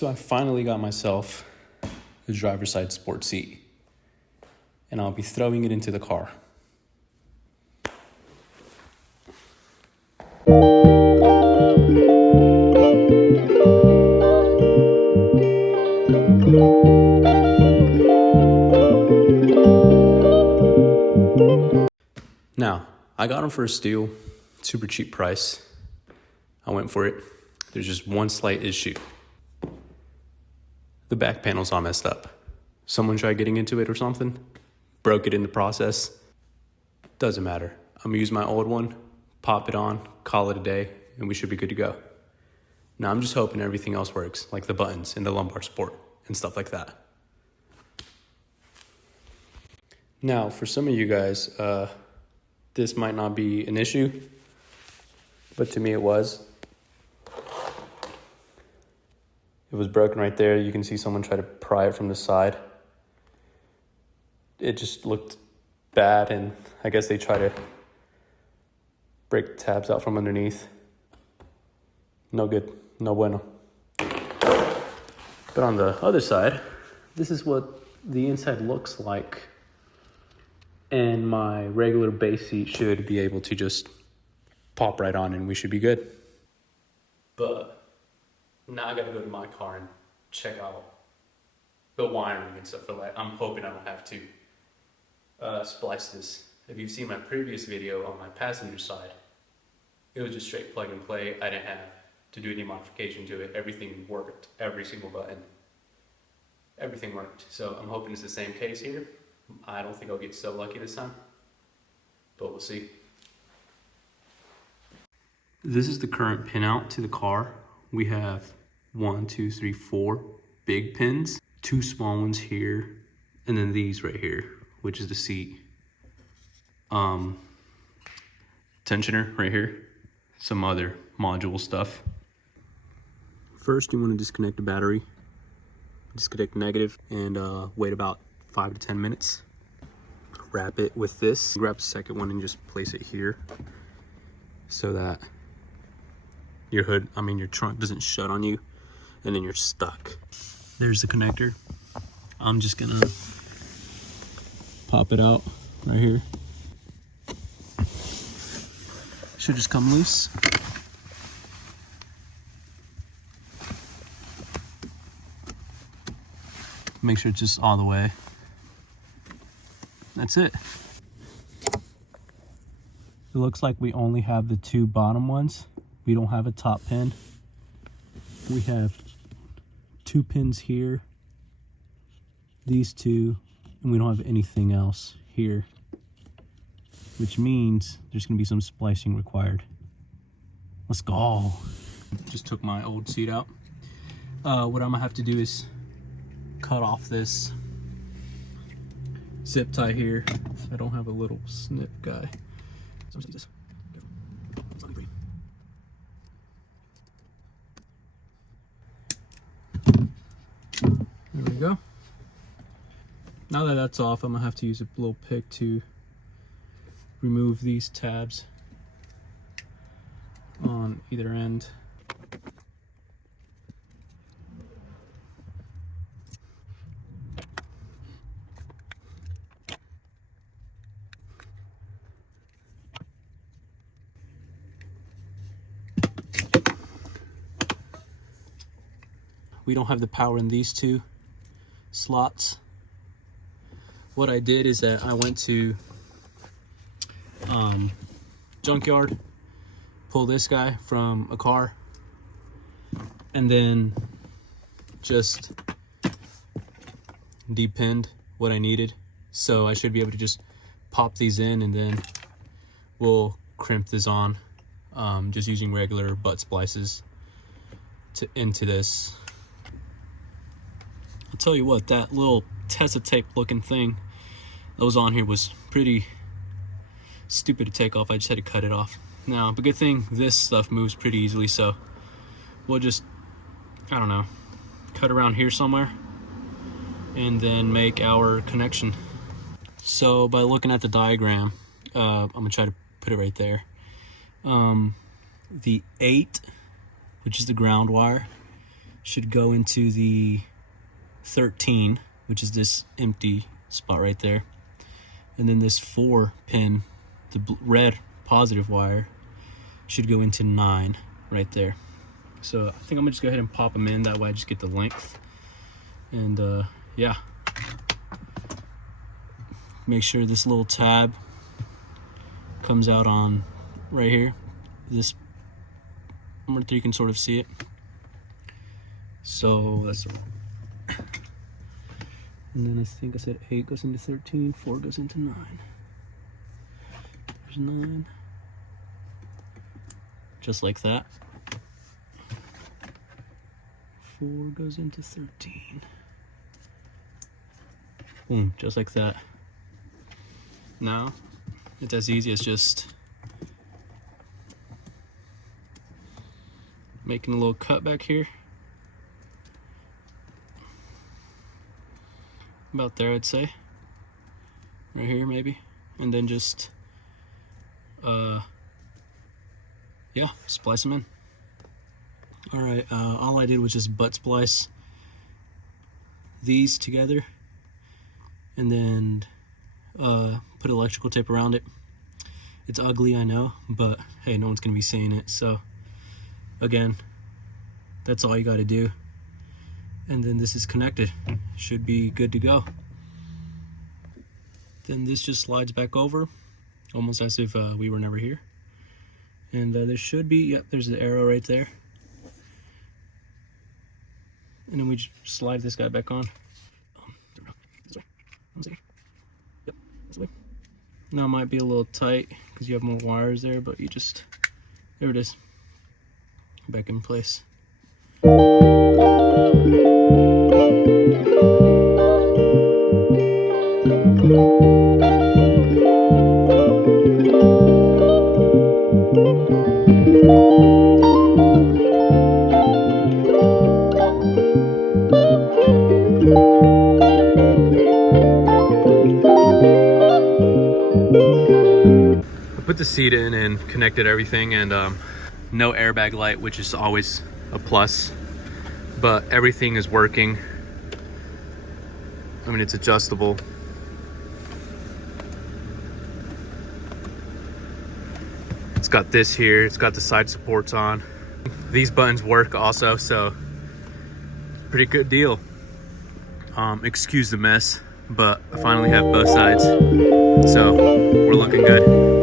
So I finally got myself a driver's side sport seat, and I'll be throwing it into the car. Now, I got them for a steal, super cheap price. I went for it. There's just one slight issue. The back panel's all messed up. Someone tried getting into it or something, broke it in the process. Doesn't matter. I'm gonna use my old one, pop it on, call it a day, and we should be good to go. Now I'm just hoping everything else works, like the buttons and the lumbar support and stuff like that. Now, for some of you guys, this might not be an issue, but to me it was. It was broken right there. You can see someone try to pry it from the side. It just looked bad, and I guess they try to break the tabs out from underneath. No good, no bueno. But on the other side, this is what the inside looks like. And my regular base seat should be able to just pop right on and we should be good. But now I gotta go to my car and check out the wiring and stuff like that. I'm hoping I don't have to splice this. If you've seen my previous video on my passenger side, it was just straight plug and play. I didn't have to do any modification to it. Everything worked, every single button. Everything worked. So I'm hoping it's the same case here. I don't think I'll get so lucky this time, but we'll see. This is the current pinout to the car. We have 1, 2, 3, 4 big pins, 2 small ones here, and then these right here, which is the seat tensioner right here, some other module stuff. First, you want to disconnect the battery, disconnect negative, and wait about 5 to 10 minutes. Wrap it with this. Grab the second one and just place it here so that your trunk doesn't shut on you and then you're stuck. There's the connector. I'm just gonna pop it out right here. Should just come loose. Make sure it's just all the way. That's it. It looks like we only have the 2 bottom ones. We don't have a top pin. We have 2 pins here, these 2, and we don't have anything else here, which means there's gonna be some splicing required. Let's go. Just took my old seat out. What I'm gonna have to do is cut off this zip tie here. I don't have a little snip guy. So I'm just gonna use this. It's not green. There we go. Now that that's off, I'm gonna have to use a little pick to remove these tabs on either end. We don't have the power in these 2 slots. What I did is that I went to junkyard, pull this guy from a car, and then just depinned what I needed. So I should be able to just pop these in, and then we'll crimp this on, just using regular butt splices into this. I'll tell you what, that little Tessa tape looking thing that was on here was pretty stupid to take off. I just had to cut it off. Now, but good thing this stuff moves pretty easily, so we'll just, I don't know, cut around here somewhere and then make our connection. So by looking at the diagram, I'm gonna try to put it right there. The 8, which is the ground wire, should go into the 13, which is this empty spot right there. And then this 4 pin, the red positive wire, should go into 9 right there. So I think I'm gonna just go ahead and pop them in, that way I just get the length. And yeah. Make sure this little tab comes out on right here. This number 3, you can sort of see it. So that's, and then I think I said 8 goes into 13, 4 goes into 9. There's 9. Just like that. 4 goes into 13. Boom, just like that. Now, it's as easy as just making a little cut back here. About there, I'd say. Right here, maybe. And then just, yeah, splice them in. All right, all I did was just butt splice these together and then put electrical tape around it. It's ugly, I know, but hey, no one's gonna be saying it. So again, that's all you gotta do. And then this is connected. Should be good to go. Then this just slides back over, almost as if we were never here. And there should be, yep, there's the arrow right there. And then we just slide this guy back on. This way. Yep, this way. Now it might be a little tight because you have more wires there, but you just, there it is. Back in place. Put the seat in and connected everything, and no airbag light, which is always a plus, but everything is working. I mean, it's adjustable. It's got this here, it's got the side supports on. These buttons work also, so pretty good deal. Excuse the mess, but I finally have both sides, so we're looking good.